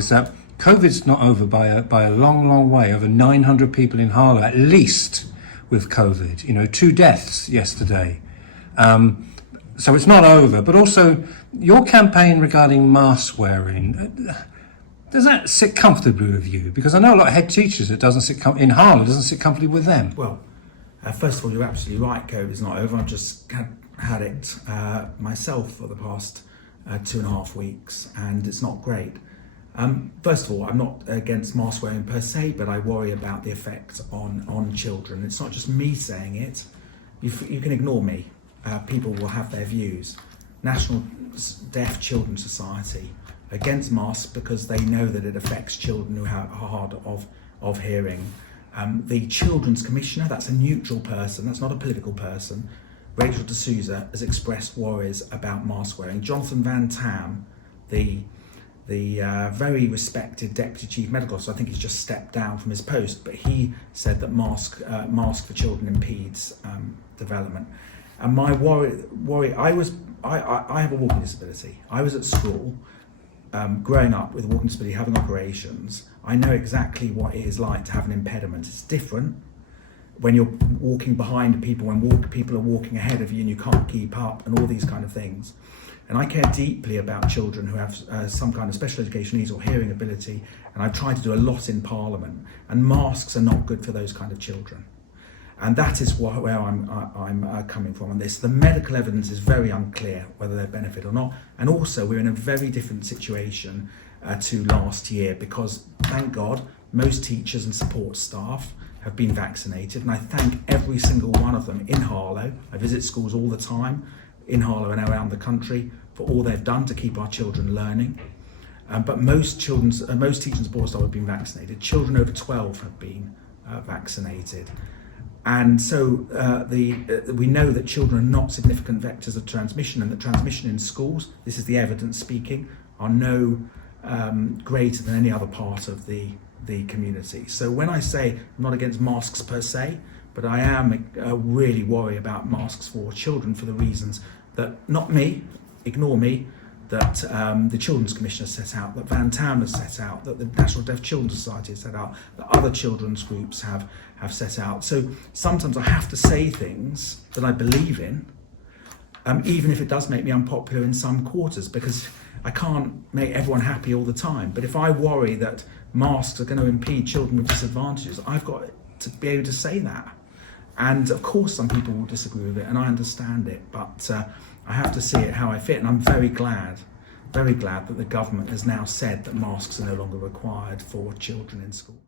is that COVID's not over by a long, long way. Over 900 people in Harlow, at least, with COVID. 2 deaths yesterday. So it's not over. But also, your campaign regarding mask wearing, does that sit comfortably with you? Because I know a lot of head teachers, in Harlow, doesn't sit comfortably with them. Well, first of all, you're absolutely right. COVID's not over. I've just had it myself for the past 2.5 weeks, and it's not great. First of all, I'm not against mask wearing per se, but I worry about the effect on children. It's not just me saying it. You can ignore me. People will have their views. National Deaf Children's Society against masks because they know that it affects children who are hard of hearing. The Children's Commissioner, that's a neutral person, that's not a political person, Rachel D'Souza, has expressed worries about mask wearing. Jonathan Van Tam, the very respected Deputy Chief Medical Officer, I think he's just stepped down from his post, but he said that mask for children impedes development. And my worry, I have a walking disability. I was at school, growing up with a walking disability, having operations. I know exactly what it is like to have an impediment. It's different when you're walking behind people, when people are walking ahead of you and you can't keep up, and all these kind of things. And I care deeply about children who have some kind of special education needs or hearing ability, and I've tried to do a lot in Parliament, and masks are not good for those kind of children. And that is where I'm coming from on this. The medical evidence is very unclear whether they benefit or not. And also, we're in a very different situation to last year because, thank God, most teachers and support staff have been vaccinated. And I thank every single one of them in Harlow. I visit schools all the time in Harlow and around the country for all they've done to keep our children learning. But most teachers and support staff have been vaccinated. Children over 12 have been vaccinated. And so we know that children are not significant vectors of transmission, and that transmission in schools, this is the evidence speaking, are no greater than any other part of the community. So when I say I'm not against masks per se, but I am really worried about masks for children for the reasons that, not me, ignore me, that the Children's Commission has set out, that Van Tam has set out, that the National Deaf Children's Society has set out, that other children's groups have set out. So sometimes I have to say things that I believe in, even if it does make me unpopular in some quarters, because I can't make everyone happy all the time. But if I worry that masks are going to impede children with disadvantages, I've got to be able to say that. And of course some people will disagree with it, and I understand it, but I have to see it how I fit. And I'm very glad that the government has now said that masks are no longer required for children in schools.